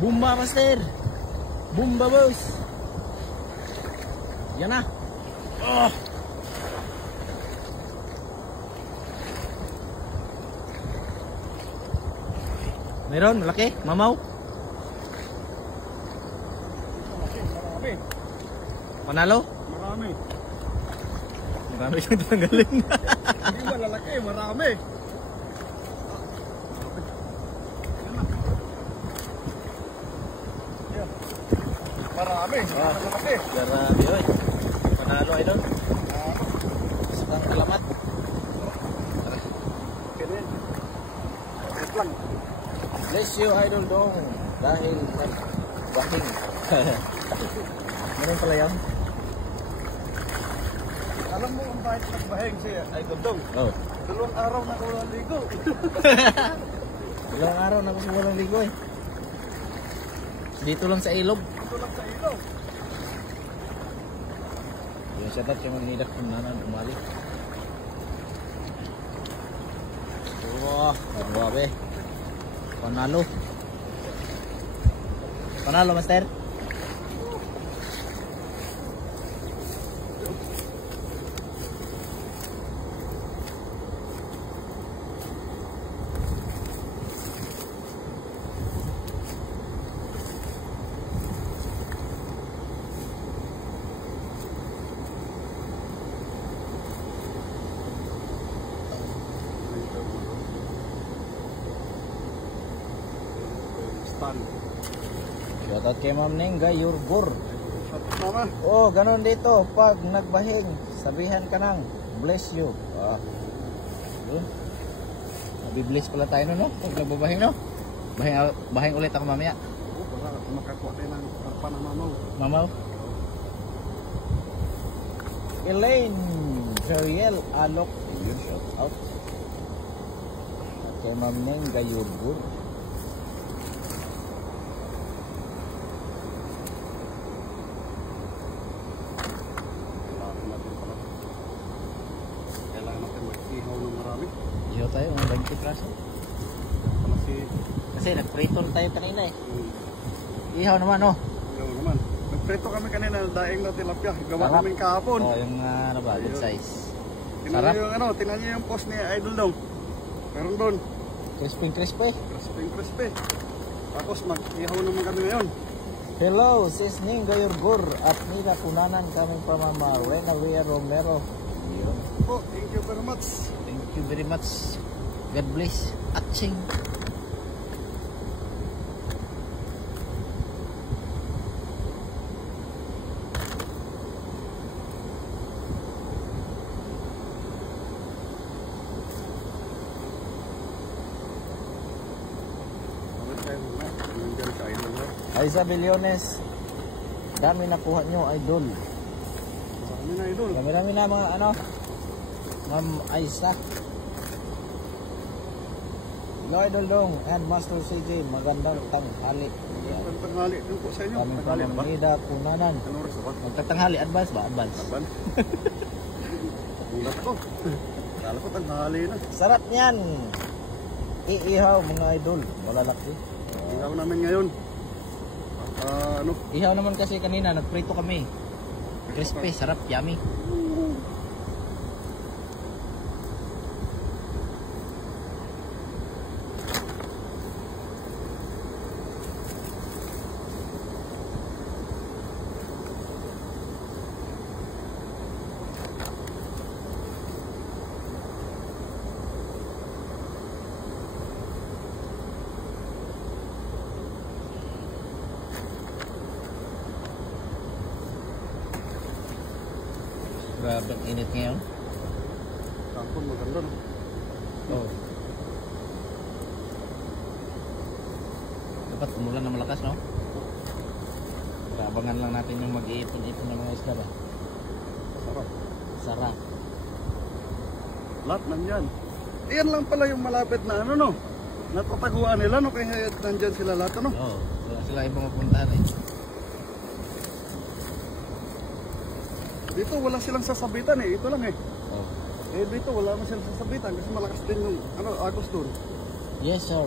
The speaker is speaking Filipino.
Bumba, master. Bumba, boss. Yan na. Oh. Meron, malaki, mamaw. Marami. Panalo? Marami. Marami siyang tanggalin. Hindi malalaki, marami. Marami, malalaki. Grabe, oy. Panalo, idol. Isang kalamat. Ganyan. Wait lang. Bless you, idol dong. Dahil nag-wahing. Meron pala yan? Alam mo kung bakit nagbahing siya, ay Dodong? Oh. 2 araw na walang ligo. Ilang araw na gusto walang ligo eh. Dito lang sa ilog. Dito lang sa ilaw. Yung setup yung manidak kung nanan umali. Wah, grabe. Panalo. Panalo, master. Shoutout kay Ma'am Neng Gayurgur. Mama. Oh, ganun dito. Pag nagbahing, sabihan ka nang bless you. Yun. Nabibless pala tayo no? Pag nagbabahing no? Bahing ulit ako mamaya. Para makakuha tayo ng karpa na mamaw. Mamaw. Elaine Jeriel Alok. Yun, shoutout. Kay Ma'am Neng Gayurgur. Tayo, ang 20 praso. Kasi nagprito tayo kanina eh. Ihaw naman oh. Ihaw naman. Nagprito kami kanina, daing na tilapia. Gawa namin kahapon. Oh, yung ano ba, good size. Tingnan niyo yung ano, tingnan niyo yung post ni Idol Dong. Meron doon. Crispy. Crispy. Tapos mag-ihaw naman kami ngayon. Hello, sis Ning Gayurgur at Nina Kunanan kaming pamama. Rena Ria Romero. Po, thank you very much. Thank you very much. God bless. Atching. Aiza Bilyones, dami nakuha nyo, idol. Dami na, idol. Dami na mga ano, Ma'am Aiza. Hello, Idol Dong and Master CJ, magandang tanghali. Magandang tanghali din po sa inyo. Kami pamamida kunanan. Ano oras ba? Magtatanghali, advance ba? Advance. Bulat ko. Kala ko tanghali na. Sarap niyan. Iihaw mga idol, malalaki. Ihaw namin ngayon. Ano? Ihaw naman kasi kanina, nagprito kami. Crispy, sarap, yummy. Grabe ang init ngayon. Kampon maganda no? Oh. Dapat umulan na malakas no? Abangan lang natin yung mag-iipon-ipon ng mga isda ba? Sarap. Sarap. Lahat nandyan. Iyan lang pala yung malapit na ano no? Natataguan nila no? Kaya nandyan sila lahat ano? Oo. Wala sila ibang mapuntahan eh. Dito wala silang sasabitan eh. Ito lang eh. Oh. Eh dito wala naman silang sasabitan kasi malakas din yung ano, agos doon. Yes sir.